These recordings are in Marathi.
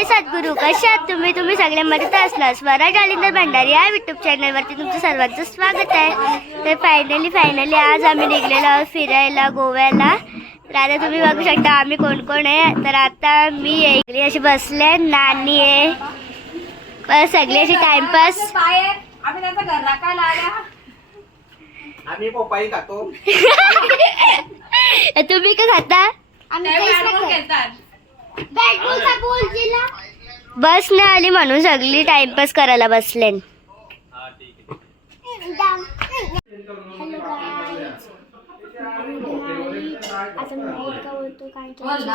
जय सद्गुरू. कशा आहात तुम्ही सगळे मदत असणार. स्वराज जालिंदर भंडारी या युट्यूब चॅनलवरती तुमचं सर्वांचं स्वागत आहे. तर फायनली आज आम्ही निघलेलो आहोत फिरायला गोव्याला. तर आता तुम्ही बघू शकता आम्ही कोण कोण आहे. तर आता मी इकडे अशी बसले, नानी आहे, बस सगळी अशी टाइमपास. आम्ही पपाई खातो. तुम्ही काय खाता? बस नाही आली म्हणून सगळी टाइमपास करायला बसले.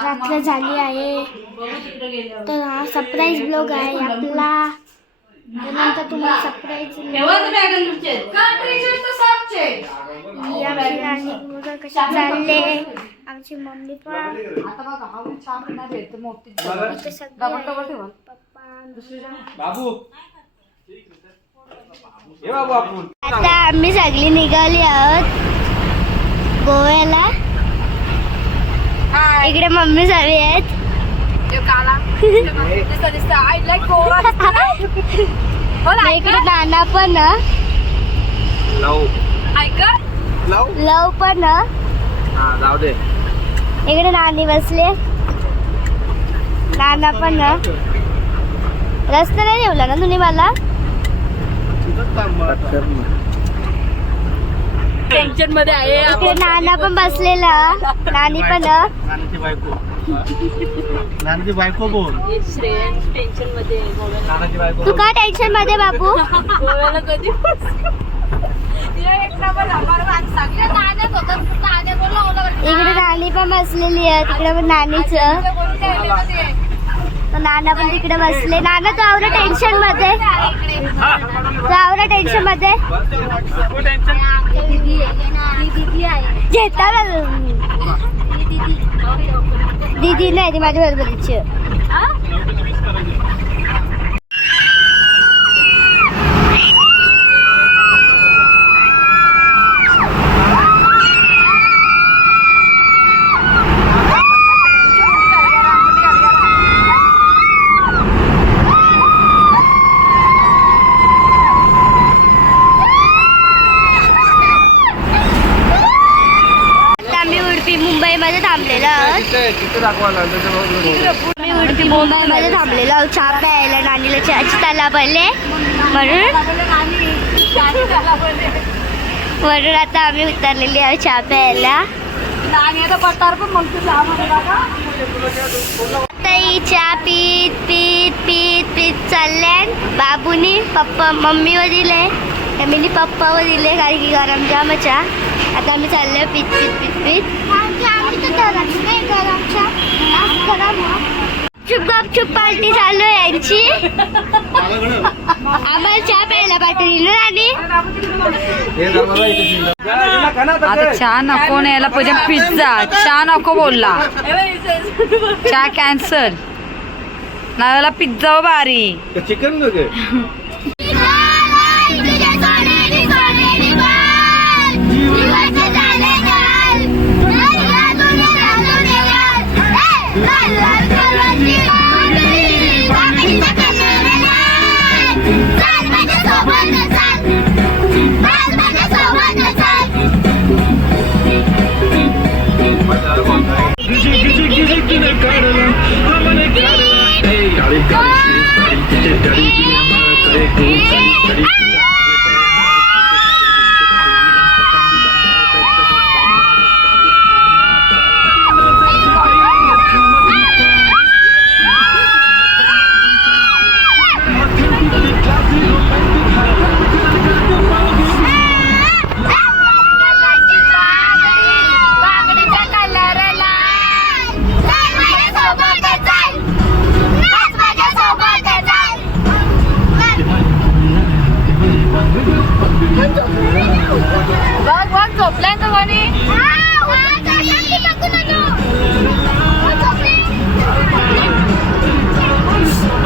रात्र झाली आहे तर हा सरप्राईज ब्लॉग आहे आपला. नंतर तुम्हाला सरप्राईज चालले. आमची मम्मी पण आता आम्ही सगळी निघाली आहोत गोव्याला. इकडे मम्मी सगळी आहेत. इकडे नाना पण लव पण. इकडे नानी बसले, नाना पण. रस्ता नाही ठेवला ना तुम्ही मला. टेन्शन मध्ये आहे. इकडे नाना पण बसलेला, नानी पण. नानाची बायको बोल. टेन्शन मध्ये. नानाची बायको. तू का टेन्शन मध्ये बाबू? गोव्याला कधी इकडे नानी पण बसलेली आहे, तिकडे पण नानीच. नाना पण तिकडे बसले. नाना तू आवरा टेन्शन मध्ये, तू आवरा टेन्शन मध्ये घेता ना. दीदी नाही ती माझ्या बरोबरीची. मुंबईमध्ये थांबलेलो आहोत. मी उडपी मुंबईमध्ये थांबलेलो आहोत चहा प्यायला. नानीला चहाची तला पडले म्हणून आता आम्ही उतरलेली आहोत चहा प्यायला. चहा पीत पीत पीत पीत चालले. बाबूनी पप्पा मम्मीवर दिले, फॅमिली पप्पावर दिले कारण की गरम जाम चहा. आता आम्ही चाललोय पीत पीत पीत पीत. चुप पार्टी चालू आहे यांची. आम्हाला चहा प्यायला पाठवली ना आणि आता चहा नको न्यायला पाहिजे. पिझ्झा चहा नको बोलला. चहा कॅन्सल. नाला पिझ्झा भारी. चिकन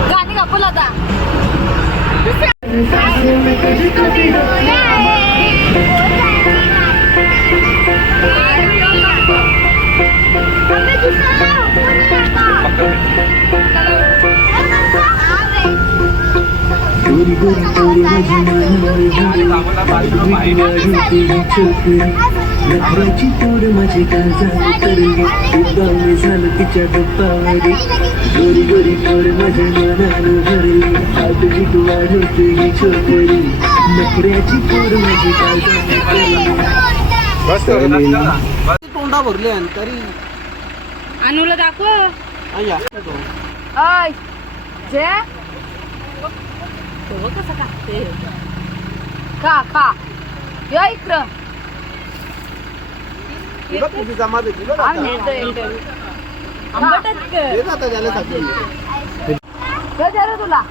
गाणी कापूल आता. Hello. नखऱ्याची तोड माझे काळजाला तरंगे उद्दाम झालं तिच्या गप्पामध्ये गोरी गोरी तोड माझ्या मनानं भरली आत जीत वाढवते ही छोकरी नखऱ्याची तोड माझी काळजाला तोंडा भरले तरी अनुला दाखव अय्या अय जे कसं खाते खा या इकडं किती जमा देते बघ आम्ही नेतोय आंबटच हे आता झालं सगळं रे तुला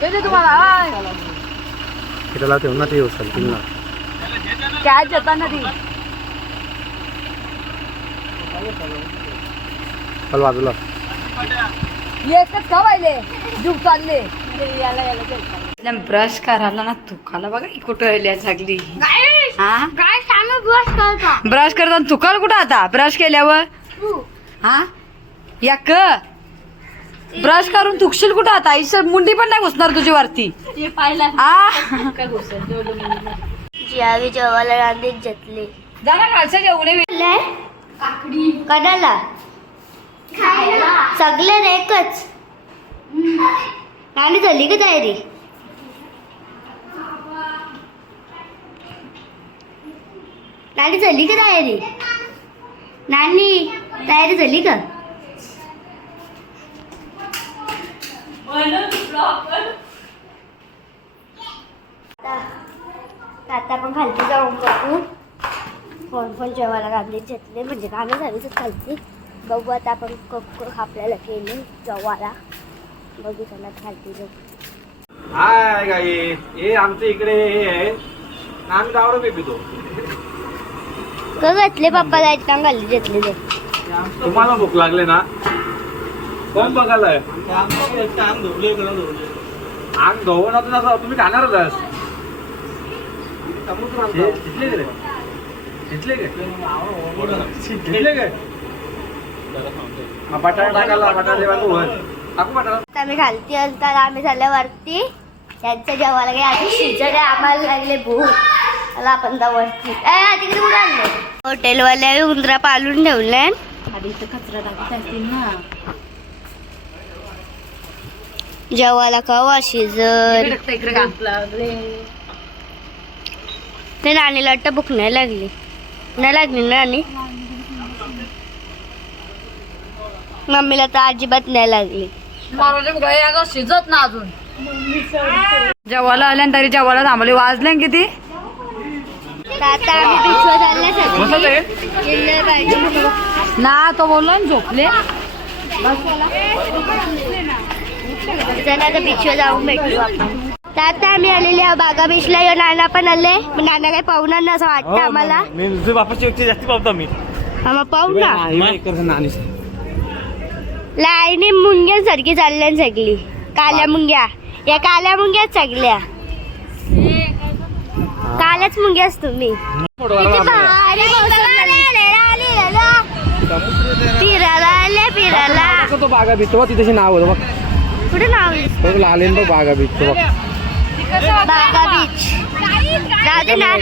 दे तुम्हाला आय त्याला ठेवून ना ते उचलतील ना काय जेता ती चल बाजूला एकच खवायले जीव चालले ब्रश करायला ना तुकाला बघा कुठं लागली हा काय सांग ब्रश करता ब्रश करताना तुकाल कुठं आता ब्रश केल्यावर हा याक ब्रश करून तुकशील कुठं आता आई मुंडी पण नाही घुसणार तुझी वरती हा जियावी जेवायला रांधीत घेतले जरा कालच्या जेवणे कडाला सगळे एकच नाणी झाली का तयारी नाणी झाली का तयारी नानी तयारी झाली का आता आपण खालती जाऊन बघू कोण जेवायला रांधीत घेतले म्हणजे नाणी झालीच खालती बघू आता आपण आपल्याला केली जेवायला बघू चला खालती जाऊ हाय गाई हे आमच्या इकडे हे आहे आम्ही गावडं पे पितो का घातले पप्पा लाईट का घालली घेतले ते तुम्हाला भूक लागले ना कोण बघायला अंग धुवून आता तुम्ही खाणारच बटाटा टाकायला बटाटा टाकू बटाटा आम्ही खालती असताना आम्ही झाल्यावरती त्यांच्या जेवायला काही आधी शिजले आम्हाला लागले भूक मला आपण वरती तिकडे कुठे आणले हॉटेलवाल्या उंदरा पालून ठेवले कचरा टाकत असतील ना जेवायला कवा शिजल ते नाणीला वाटतं भूक नाही लागली ना नाणी मम्मीला तर अजिबात नाही लागली शिजत ना अजून जेवायला आल्या तरी जेवायला थांबले वाजले किती आता आम्ही पिछवा चालण्यासाठी ना तो बोललो ना झोपले चला आता पिछवा जाऊन भेटू आपण तर आता आम्ही आलेले आहोत बागा बीचला यो नाना पण आले पण नाना काही पाहुणार ना असं वाटतं आम्हाला बापाची व्यक्ती जास्त पावतो मी आम्हाला पाहू ना लाईनी मुंग्यांसारखी चालल्या सगळी काल्या मुंग्या या काल्या मुंग्याच सगळ्या काल्याच मुंग्याच तुम्ही फिरायला आले फिरायला तो बागा बीच तो तिथे नाव होतं बघ कुठे नाव बघ लालेन बघ बागा बीच बघ बागा बीच जाऊ दे ना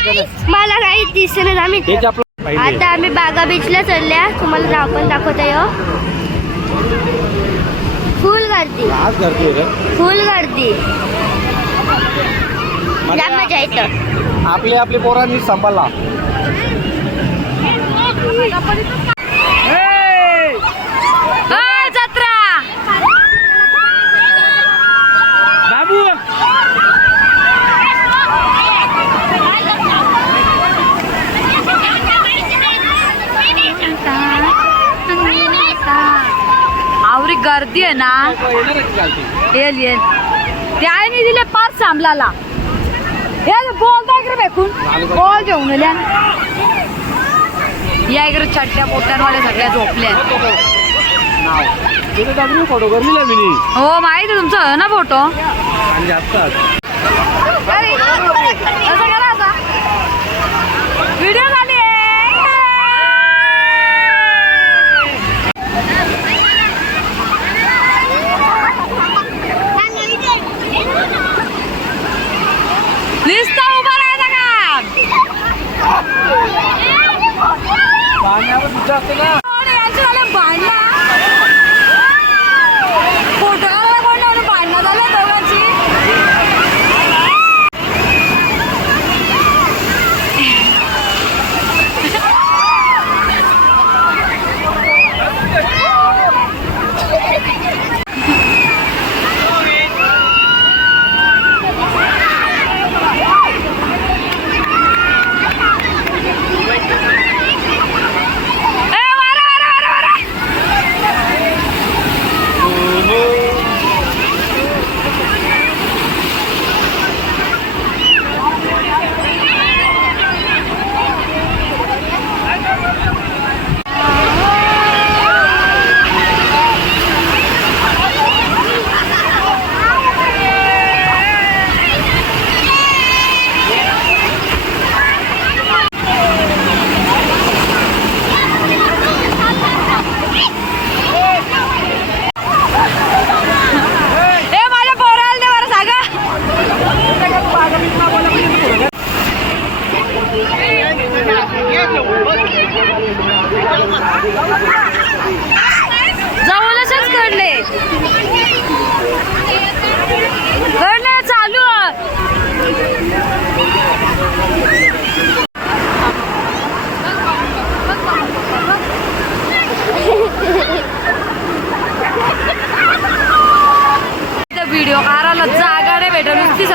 मला काही दिसत आम्ही आता आम्ही बागा बीचला चालल्या तुम्हाला नाव पण दाखवता फुल गर्दी आज करते फुल गर्दी जाम मजा येतं आपली पोरांनी सांभाळला जत्रा बाबू आवरी गर्दी आहे ना येईल येईल त्याने दिले पाच सांभलाला हे बोलता इकडे भेकून बोल घेऊन आल्या या इकडे चट्ट्या पोट्यांवाल्या सगळ्या झोपल्या फोटो करली मी हो माहिती आहे तुमचं ना फोटो आणि अरे, असं करा आता व्हिडिओ झाली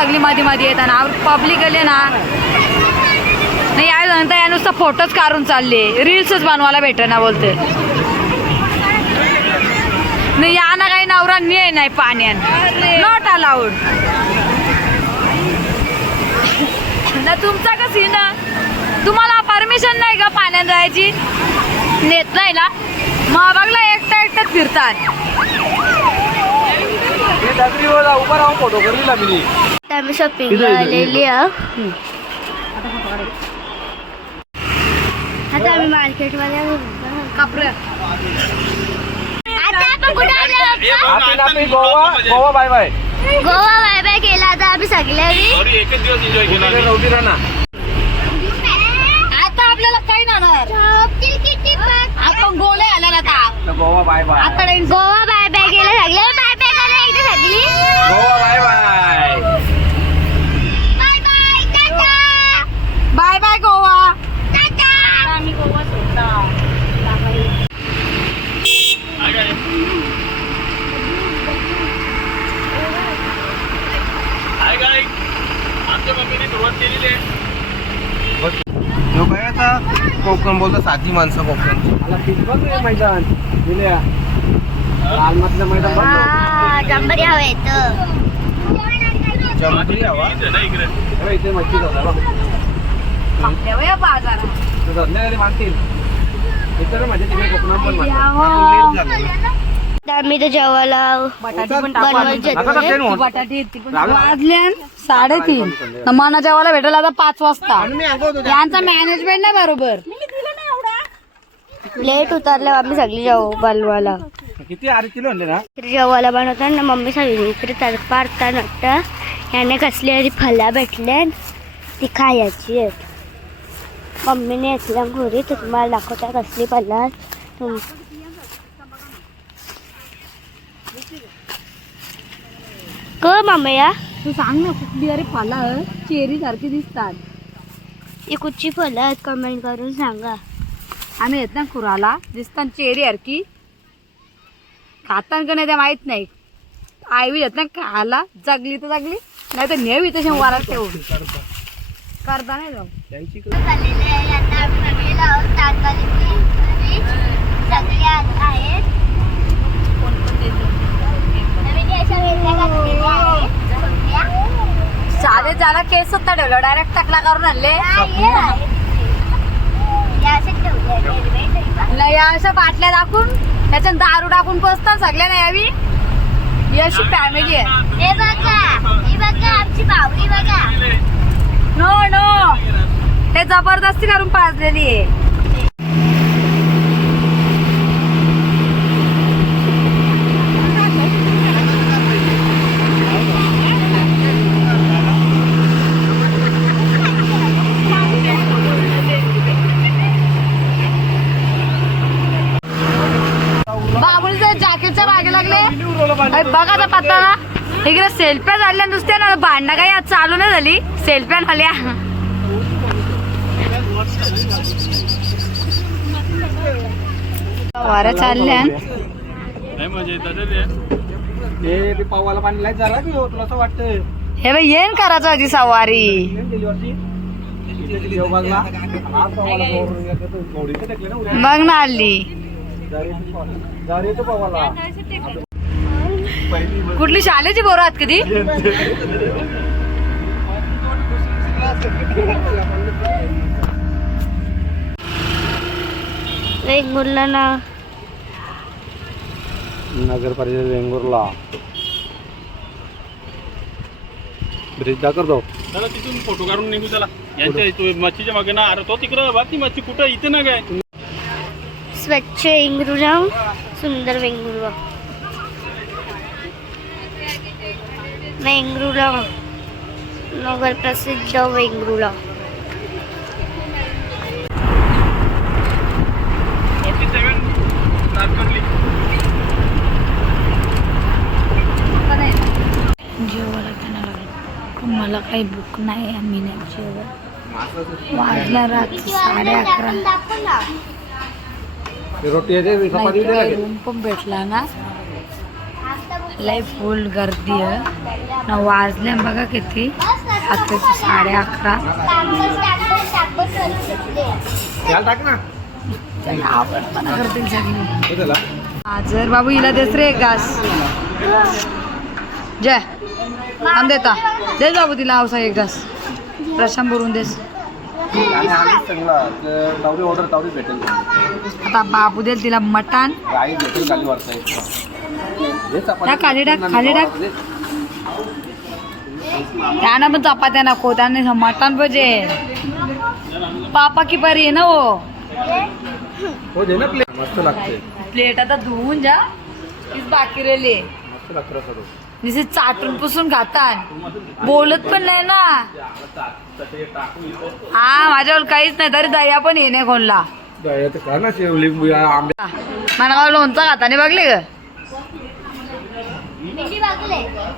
सगळी मध्ये मध्ये येताना पब्लिक गेले ना नाही यानंतर या नुसतं फोटोच काढून चालले रील्सच बनवायला भेटेना बोलते नाही या ना काही नवरा ने नाही पाण्यात नॉट अलाउड ना तुमचा का सीन तुम्हाला परमिशन नाही का पाण्यात जायची नेत नाही ना महाबागला एकटा एकटाच फिरतात उभा राहून फोटो करली मी तर आम्ही शॉपिंगला आलेली आहोत. आता आम्ही मार्केटमध्ये कपडे आता आपण कुठे आलो Goa Goa bye bye Goa bye bye केला आता आम्ही सगळे एकच दिवस एन्जॉय केला नव्हती ना आता आपल्याला काही नाणार आपण गोले आला ना आता गोवा बाय बाय आता नाही. गोवा बाय बाय केला सगळे बाय बाय करा एकदा सगळी Goa bye bye bye bye tata bye bye Goa tata आम्ही गोवा सोडला आमच्या मम्मीने सुरुवात केलेली आहे कोकण बोलतो साधी माणसं कोकण मैदान दिल्या लाल मधलं मैदान हा जंबरी हवं येतं जमली हवा इथे मच्छी बाजारात मानतील इतर माझ्या तिकडे कोकणात पण मानतात आम्ही तर जेवायला बनवायचे बटाटे वाजल्या 3:30 मना जेवायला भेटेल आता 5 वाजता यांचा मॅनेजमेंट नाही बरोबर लेट उतरल्यावर आम्ही सगळी जेव बनवायला किती 8 किलो आणले ना जेवायला बनवताना मम्मी सांगितली इकडे तडपाडता नंतर याने कसली तरी फळं भेटले ती खायची आहेत मम्मीने घेतल्या घरी तर तुम्हाला दाखवता कसली फळं क मम्मी तू सांग ना कुठली अरे फळं चेरी सारखी दिसतात ही कुठची फळं आहेत कमेंट करून सांगा आम्ही येत ना खुराला दिसतात चेरी सारखी खाताना का नाही त्या माहित नाही आई येत ना खायला जगली तर जगली नाही तर नेवी तशी वारात ठेवून करता नाही जाऊ साधे ज्याला केस सुद्धा ठेवलं डायरेक्ट टकला करून आणले नाही अशा बाटल्या टाकून त्याच्यात दारू टाकून पोचतात सगळ्यांना यावी ही अशी फॅमिली आहे हे बघा आमची बावली बघा नो नो हे जबरदस्ती करून पाजलेली आहे बाबुलीच्या जॅकेटच्या मागे लागले अरे बघा तर पत्ता ना इकडे सेल्फ्या झाल्या नुसत्या ना भांडणं काही आज चालू नाही झाली सेल्फ्या झाल्या वाऱ्या चालल्या हे पावाला पाणी लाईट झाला की तुला असं वाटतं हे बाई येईन करायचं आधी सवारी मग ना आली कुठली शाळेची बोर आहात कधी वेंगुर्ला ना नगर परिषद वेंगुर्ला ब्रिज दाखवतो त्याला तिथून फोटो काढून निघू त्याला यांच्या मच्छीच्या मागे ना अरे तो तिकडं बाकी मच्छी कुठं इथे ना काय स्वच्छ वेंगुर्ला सुंदर वेंगुर्ला वेंगुर्ला नगर प्रसिद्ध वेंगुर्ला 47 तारकर्ली मला काही भूक नाही आम्ही नाही जेवण वाजला रात्री 11:30 रोटी रूम पण भेटला ना लय फुल गर्दी आहे ना. वाजले बघा किती, आता 11:30. याला टाक ना. त्याला आपण पण करतील सगळी. हे झालं. जर बाबू हिला देस रे एक घास. जय आम देता देस बाबू तिला आवसा एक घास. प्रशांत बोलून देस. आणि आम्ही सगळं तावडी ऑर्डर तावडी भेटेल. आता बाबू देईल तिला मटण. राईस भेटेल खाली वरचा. टाक खाली टाक, खाली टाक. त्यांना पण चपात्या नको, त्यांना मटण पाहिजे. पापा की परी आहे ना हो. हो दे ना प्लेट. मस्त लागते. प्लेट आता धुवून जा, तीच बाकी राहिली. मस्त लागतं सगळं. निश्चित चाटून पुसून खातात, बोलत पण नाही ना. हा माझ्यावर काहीच नाही, तरी दया पण येणे कोणला. का ना शेव लिंबू आंबे. मला लोणचं खाता नाही बघले ग. भेंडी बाजूला आहे.